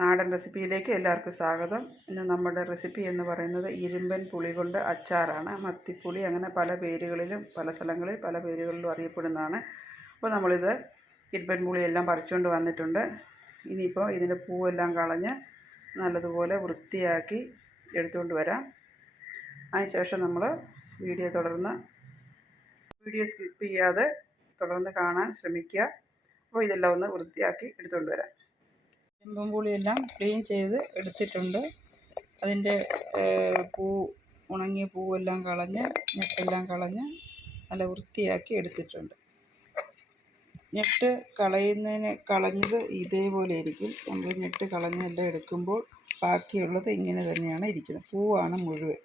നാടൻ റെസിപ്പിയിലേക്ക് എല്ലാവർക്കും സ്വാഗതം. ഇന്ന് നമ്മുടെ റെസിപ്പി എന്ന് പറയുന്നത് ഇരുമ്പൻ പുളി കൊണ്ട് അച്ചാറാണ്. മത്തിപ്പുളി അങ്ങനെ പല പേരുകളിലും പല സ്ഥലങ്ങളിൽ പല പേരുകളിലും അറിയപ്പെടുന്നതാണ്. അപ്പോൾ നമ്മളിത് ഇരുമ്പൻ പുളിയെല്ലാം പറിച്ചുകൊണ്ട് വന്നിട്ടുണ്ട്. ഇനിയിപ്പോൾ ഇതിൻ്റെ പൂവെല്ലാം കളഞ്ഞ് നല്ലതുപോലെ വൃത്തിയാക്കി എടുത്തുകൊണ്ട് വരാം. അതിനുശേഷം നമ്മൾ വീഡിയോ സ്കിപ്പ് ചെയ്യാതെ തുടർന്ന് കാണാൻ ശ്രമിക്കുക. അപ്പോൾ ഇതെല്ലാം ഒന്ന് വൃത്തിയാക്കി എടുത്തുകൊണ്ട് വരാം. ഇരുമ്പൻ പുളിയെല്ലാം ക്ലീൻ ചെയ്ത് എടുത്തിട്ടുണ്ട്. അതിൻ്റെ ഉണങ്ങിയ പൂവെല്ലാം കളഞ്ഞ് ഞെട്ടെല്ലാം കളഞ്ഞ് നല്ല വൃത്തിയാക്കി എടുത്തിട്ടുണ്ട്. ഞെട്ട് കളഞ്ഞത് ഇതേപോലെ ഇരിക്കും. നമ്മൾ ഞെട്ട് കളഞ്ഞെല്ലാം എടുക്കുമ്പോൾ ബാക്കിയുള്ളത് ഇങ്ങനെ തന്നെയാണ് ഇരിക്കുന്നത്. പൂവാണ് മുഴുവൻ.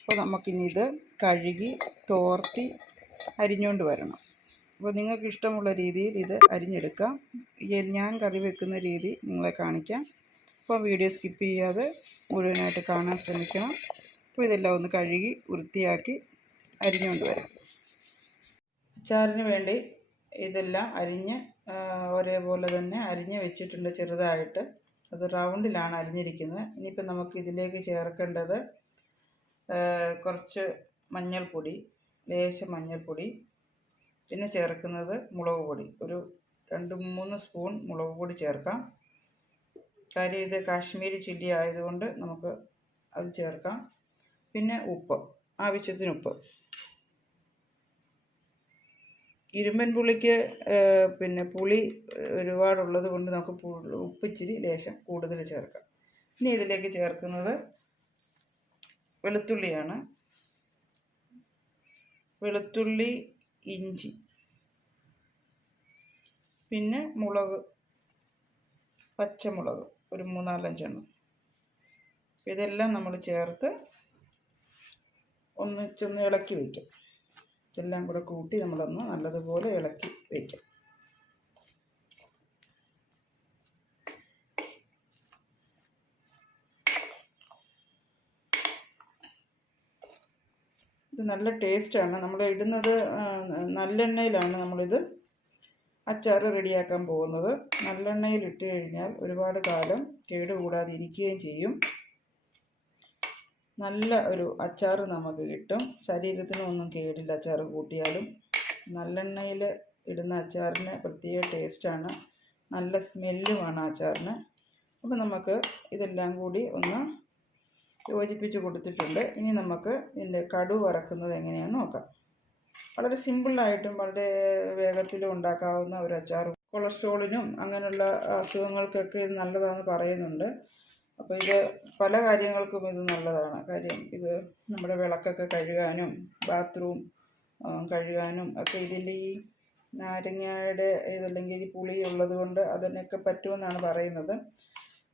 അപ്പോൾ നമുക്കിനി ഇത് കഴുകി തോർത്തി അരിഞ്ഞുകൊണ്ട് വരണം. അപ്പോൾ നിങ്ങൾക്ക് ഇഷ്ടമുള്ള രീതിയിൽ ഇത് അരിഞ്ഞെടുക്കാം. ഞാൻ കറി വെക്കുന്ന രീതി നിങ്ങളെ കാണിക്കാം. അപ്പോൾ വീഡിയോ സ്കിപ്പ് ചെയ്യാതെ മുഴുവനായിട്ട് കാണാൻ ശ്രമിക്കണം. അപ്പോൾ ഇതെല്ലാം ഒന്ന് കഴുകി വൃത്തിയാക്കി അരിഞ്ഞുകൊണ്ട് വരാം. അച്ചാറിന് വേണ്ടി ഇതെല്ലാം അരിഞ്ഞ് ഒരേപോലെ തന്നെ അരിഞ്ഞ് വെച്ചിട്ടുണ്ട് ചെറുതായിട്ട്. അത് റൗണ്ടിലാണ് അരിഞ്ഞിരിക്കുന്നത്. ഇനിയിപ്പോൾ നമുക്ക് ഇതിലേക്ക് ചേർക്കേണ്ടത് കുറച്ച് മഞ്ഞൾപ്പൊടി, ലേശം മഞ്ഞൾപ്പൊടി, പിന്നെ ചേർക്കുന്നത് മുളക് പൊടി. ഒരു 2-3 സ്പൂൺ മുളക് പൊടി ചേർക്കാം. കാര്യം ഇത് കാശ്മീരി ചില്ലി ആയതുകൊണ്ട് നമുക്ക് അത് ചേർക്കാം. പിന്നെ ഉപ്പ്, ആവശ്യത്തിന് ഉപ്പ്. ഇരുമ്പൻ പുളിക്ക് പിന്നെ പുളി ഒരുപാടുള്ളത് കൊണ്ട് നമുക്ക് ഉപ്പ് ഇച്ചിരി ലേശം കൂടുതൽ ചേർക്കാം. ഇനി ഇതിലേക്ക് ചേർക്കുന്നത് വെളുത്തുള്ളിയാണ്. വെളുത്തുള്ളി, ഇഞ്ചി, പിന്നെ മുളക്, പച്ചമുളക് ഒരു 3-4 എണ്ണം. ഇതെല്ലാം നമ്മൾ ചേർത്ത് ഒന്നിച്ചൊന്ന് ഇളക്കി വയ്ക്കാം. ഇതെല്ലാം കൂടെ കൂട്ടി നമ്മളൊന്ന് നല്ലതുപോലെ ഇളക്കി വയ്ക്കാം. ഇത് നല്ല ടേസ്റ്റാണ്. നമ്മൾ ഇടുന്നത് നല്ലെണ്ണയിലാണ് നമ്മളിത് അച്ചാർ റെഡിയാക്കാൻ പോകുന്നത്. നല്ലെണ്ണയിൽ ഇട്ട് കഴിഞ്ഞാൽ ഒരുപാട് കാലം കേടുകൂടാതെ ഇരിക്കുകയും ചെയ്യും. നല്ല ഒരു അച്ചാർ നമുക്ക് കിട്ടും. ശരീരത്തിനൊന്നും കേടില്ല അച്ചാർ കൂട്ടിയാലും. നല്ലെണ്ണയിൽ ഇടുന്ന അച്ചാറിന് പ്രത്യേക ടേസ്റ്റാണ്. നല്ല സ്മെല്ലുമാണ് അച്ചാറിന്. അപ്പോൾ നമുക്ക് ഇതെല്ലാം കൂടി ഒന്ന് യോജിപ്പിച്ച് കൊടുത്തിട്ടുണ്ട്. ഇനി നമുക്ക് ഇതിൻ്റെ കടുക് വറക്കുന്നത് എങ്ങനെയാണെന്ന് നോക്കാം. വളരെ സിമ്പിളായിട്ടും വളരെ വേഗത്തിലും ഉണ്ടാക്കാവുന്ന ഒരു അച്ചാർ. കൊളസ്ട്രോളിനും അങ്ങനെയുള്ള അസുഖങ്ങൾക്കൊക്കെ ഇത് നല്ലതാണെന്ന് പറയുന്നുണ്ട്. അപ്പോൾ ഇത് പല കാര്യങ്ങൾക്കും ഇത് നല്ലതാണ്. കാര്യം ഇത് നമ്മുടെ വിളക്കൊക്കെ കഴുകാനും ബാത്റൂം കഴുകാനും ഒക്കെ ഇതിൻ്റെ ഈ നാരങ്ങയുടെ ഇതല്ലെങ്കിൽ ഈ പുളി ഉള്ളത് കൊണ്ട് അതിനൊക്കെ പറ്റുമെന്നാണ് പറയുന്നത്.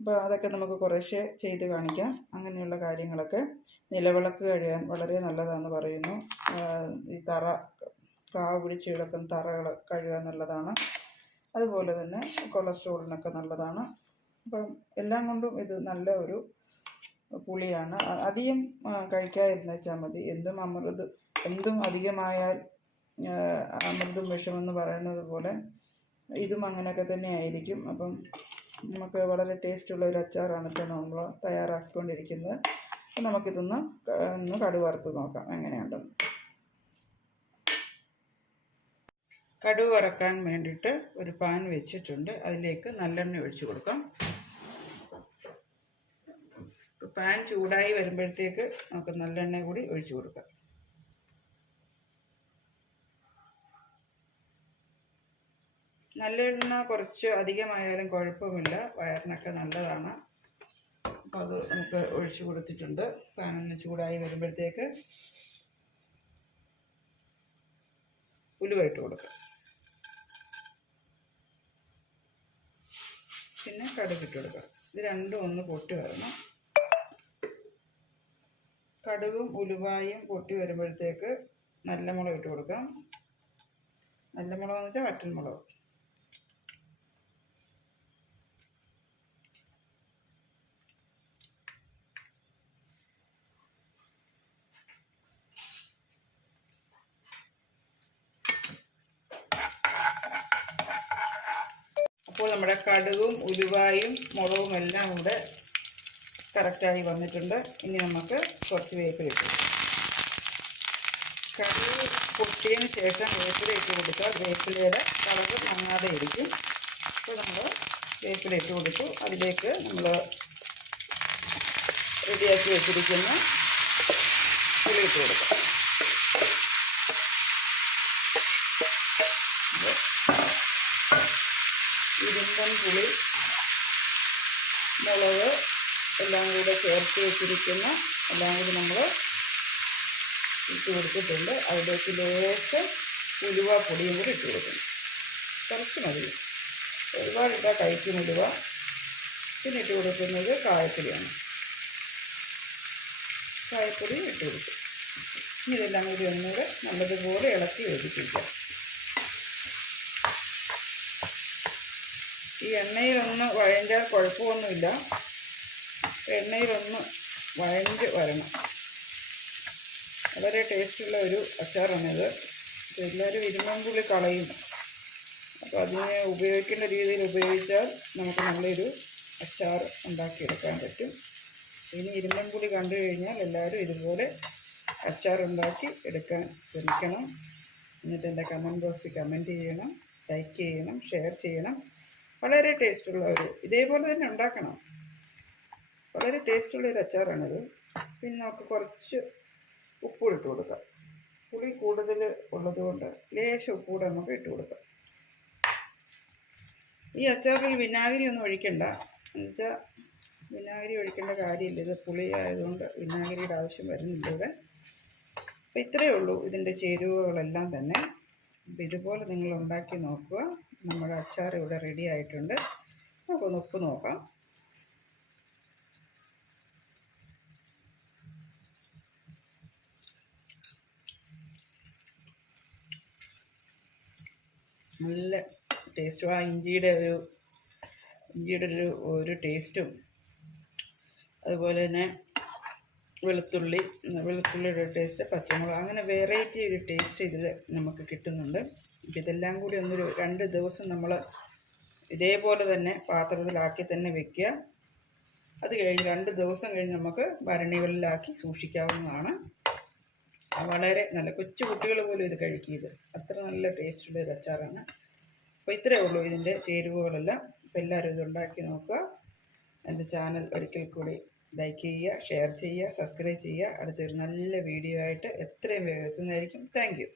അപ്പോൾ അതൊക്കെ നമുക്ക് കുറേശ്ശെ ചെയ്ത് കാണിക്കാം. അങ്ങനെയുള്ള കാര്യങ്ങളൊക്കെ നിലവിളക്ക് കഴുകാൻ വളരെ നല്ലതാണെന്ന് പറയുന്നു. ഈ കാവ് പിടിച്ച് കിടക്കുന്ന തറകൾ കഴുകാൻ നല്ലതാണ്. അതുപോലെ തന്നെ കൊളസ്ട്രോളിനൊക്കെ നല്ലതാണ്. അപ്പം എല്ലാം കൊണ്ടും ഇത് നല്ല ഒരു പുളിയാണ്. അധികം കഴിക്കാതിരുന്ന് വെച്ചാൽ മതി. എന്തും അധികമായാൽ അമൃതും വിഷമെന്ന് പറയുന്നത് പോലെ ഇതും അങ്ങനെയൊക്കെ തന്നെ ആയിരിക്കും. അപ്പം നമുക്ക് വളരെ ടേസ്റ്റുള്ള ഒരു അച്ചാറാണ് ഇപ്പോൾ നമ്മൾ തയ്യാറാക്കിക്കൊണ്ടിരിക്കുന്നത്. അപ്പം നമുക്കിതൊന്ന് കടുക് വറുത്ത് നോക്കാം എങ്ങനെയുണ്ടെന്ന്. കടുക് വറക്കാൻ വേണ്ടിയിട്ട് ഒരു പാൻ വെച്ചിട്ടുണ്ട്. അതിലേക്ക് നല്ലെണ്ണ ഒഴിച്ചു കൊടുക്കാം. പാൻ ചൂടായി വരുമ്പോഴത്തേക്ക് നമുക്ക് നല്ലെണ്ണ കൂടി ഒഴിച്ചു കൊടുക്കാം. നല്ലെണ്ണ കുറച്ച് അധികമായാലും കുഴപ്പമില്ല, വയറിനൊക്കെ നല്ലതാണ്. അപ്പോൾ അത് നമുക്ക് ഒഴിച്ചു കൊടുത്തിട്ടുണ്ട്. പാനൊന്ന് ചൂടായി വരുമ്പോഴത്തേക്ക് ഉലുവ ഇട്ട് കൊടുക്കാം. പിന്നെ കടുക് ഇട്ട് കൊടുക്കാം. ഇത് രണ്ടും ഒന്ന് പൊട്ടി വരണം. കടുകും ഉലുവായും പൊട്ടി വരുമ്പോഴത്തേക്ക് നല്ല മുളക് ഇട്ട് കൊടുക്കാം. നല്ല മുളകെന്ന് വെച്ചാൽ വറ്റൽമുളക്. അപ്പോൾ നമ്മുടെ കടുകും ഉലുവായും മുളകും എല്ലാം കൂടെ കറക്റ്റായി വന്നിട്ടുണ്ട്. ഇനി നമുക്ക് കുറച്ച് വേപ്പില ഇട്ട് കൊടുക്കാം. കടുക് പൊട്ടിയതിന് ശേഷം വേപ്പില ഇട്ട് കൊടുത്താൽ വേപ്പിലയുടെ കളറ് മങ്ങാതെ ഇരിക്കും. അപ്പോൾ നമ്മൾ വേപ്പില ഇട്ട് കൊടുത്തു. അതിലേക്ക് നമ്മൾ റെഡിയാക്കി വെച്ചിരിക്കുന്ന പുളി ഇട്ട് കൊടുക്കാം. ഇരുമ്പൻ പുളി, മുളക് എല്ലാം കൂടെ ചേർത്ത് വെച്ചിരിക്കുന്ന എല്ലാം കൂടി നമ്മൾ ഇട്ട് കൊടുത്തിട്ടുണ്ട്. അതിലേക്ക് ലേശം ഉലുവ പൊടിയും കൂടി ഇട്ട് കൊടുക്കണം. കുറച്ച് മതി, ഒരുപാടിട്ടാൽ കഴിക്കും ഉലുവ. പിന്നെ ഇട്ട് കൊടുക്കുന്നത് കായപ്പൊടിയാണ്. കായപ്പൊടി ഇട്ട് കൊടുക്കും. ഇനി ഇതെല്ലാം കൂടി ഒന്നുകൂടെ നല്ലതുപോലെ ഇളക്കി യോജിപ്പിക്കാം. ഈ എണ്ണയിലൊന്ന് വഴഞ്ഞാൽ കുഴപ്പമൊന്നുമില്ല. എണ്ണയിലൊന്ന് വഴഞ്ഞ് വരണം. വളരെ ടേസ്റ്റുള്ള ഒരു അച്ചാറാണിത്. എല്ലാവരും ഇരുമ്പൻപുളി കളയും. അപ്പോൾ അതിനെ ഉപയോഗിക്കേണ്ട രീതിയിൽ ഉപയോഗിച്ചാൽ നമുക്ക് നല്ലൊരു അച്ചാർ ഉണ്ടാക്കിയെടുക്കാൻ പറ്റും. ഇനി ഇരുമ്പൻപുളി കണ്ടു കഴിഞ്ഞാൽ എല്ലാവരും ഇതുപോലെ അച്ചാർ ഉണ്ടാക്കി എടുക്കാൻ ശ്രമിക്കണം. എന്നിട്ട് എൻ്റെ കമൻറ്റ് ബോക്സിൽ കമൻറ്റ് ചെയ്യണം, ലൈക്ക് ചെയ്യണം, ഷെയർ ചെയ്യണം. വളരെ ടേസ്റ്റുള്ള ഇതേപോലെ തന്നെ ഉണ്ടാക്കണം. വളരെ ടേസ്റ്റുള്ളൊരു അച്ചാറാണിത്. പിന്നെ നമുക്ക് കുറച്ച് ഉപ്പ് ഇട്ട് കൊടുക്കാം. പുളി കൂടുതൽ ഉള്ളതുകൊണ്ട് ലേശം ഉപ്പ് കൂടെ നമുക്ക് ഇട്ട് കൊടുക്കാം. ഈ അച്ചാറിൽ വിനാഗിരി ഒന്നും ഒഴിക്കണ്ട. എന്നുവെച്ചാൽ വിനാഗിരി ഒഴിക്കേണ്ട കാര്യമില്ല. ഇത് പുളി ആയതുകൊണ്ട് വിനാഗിരിയുടെ ആവശ്യം വരുന്നില്ല ഇവിടെ. അപ്പോൾ ഇത്രയേ ഉള്ളൂ ഇതിൻ്റെ ചേരുവകളെല്ലാം തന്നെ. അപ്പോൾ ഇതുപോലെ നിങ്ങൾ ഉണ്ടാക്കി നോക്കുക. നമ്മുടെ അച്ചാർ ഇവിടെ റെഡി ആയിട്ടുണ്ട്. നമുക്കൊന്ന് ഉപ്പ് നോക്കാം. നല്ല ടേസ്റ്റും ആ ഇഞ്ചിയുടെ ഒരു ടേസ്റ്റും, അതുപോലെ തന്നെ വെളുത്തുള്ളിയുടെ ടേസ്റ്റ്, പച്ചമുളക്, അങ്ങനെ വെറൈറ്റി ഒരു ടേസ്റ്റ് ഇതിൽ നമുക്ക് കിട്ടുന്നുണ്ട്. അപ്പോൾ ഇതെല്ലാം കൂടി 2 ദിവസം നമ്മൾ ഇതേപോലെ തന്നെ പാത്രത്തിലാക്കി തന്നെ വെക്കുക. അത് കഴിഞ്ഞ് 2 ദിവസം കഴിഞ്ഞ് നമുക്ക് ഭരണികളിലാക്കി സൂക്ഷിക്കാവുന്നതാണ്. വളരെ നല്ല കൊച്ചു കുട്ടികൾ പോലും ഇത് കഴിക്കും. അത്ര നല്ല ടേസ്റ്റുള്ള ഒരു അച്ചാറാണ്. അപ്പോൾ ഇത്രയേ ഉള്ളൂ ഇതിൻ്റെ ചേരുവകളെല്ലാം. അപ്പോൾ എല്ലാവരും ഇത് ഉണ്ടാക്കി നോക്കുക. എൻ്റെ ചാനൽ ഒരിക്കൽ കൂടി ലൈക്ക് ചെയ്യുക, ഷെയർ ചെയ്യുക, സബ്സ്ക്രൈബ് ചെയ്യുക. അടുത്തൊരു നല്ല വീഡിയോ ആയിട്ട് എത്രയും വേഗം എത്തുന്നതായിരിക്കും. Thank you.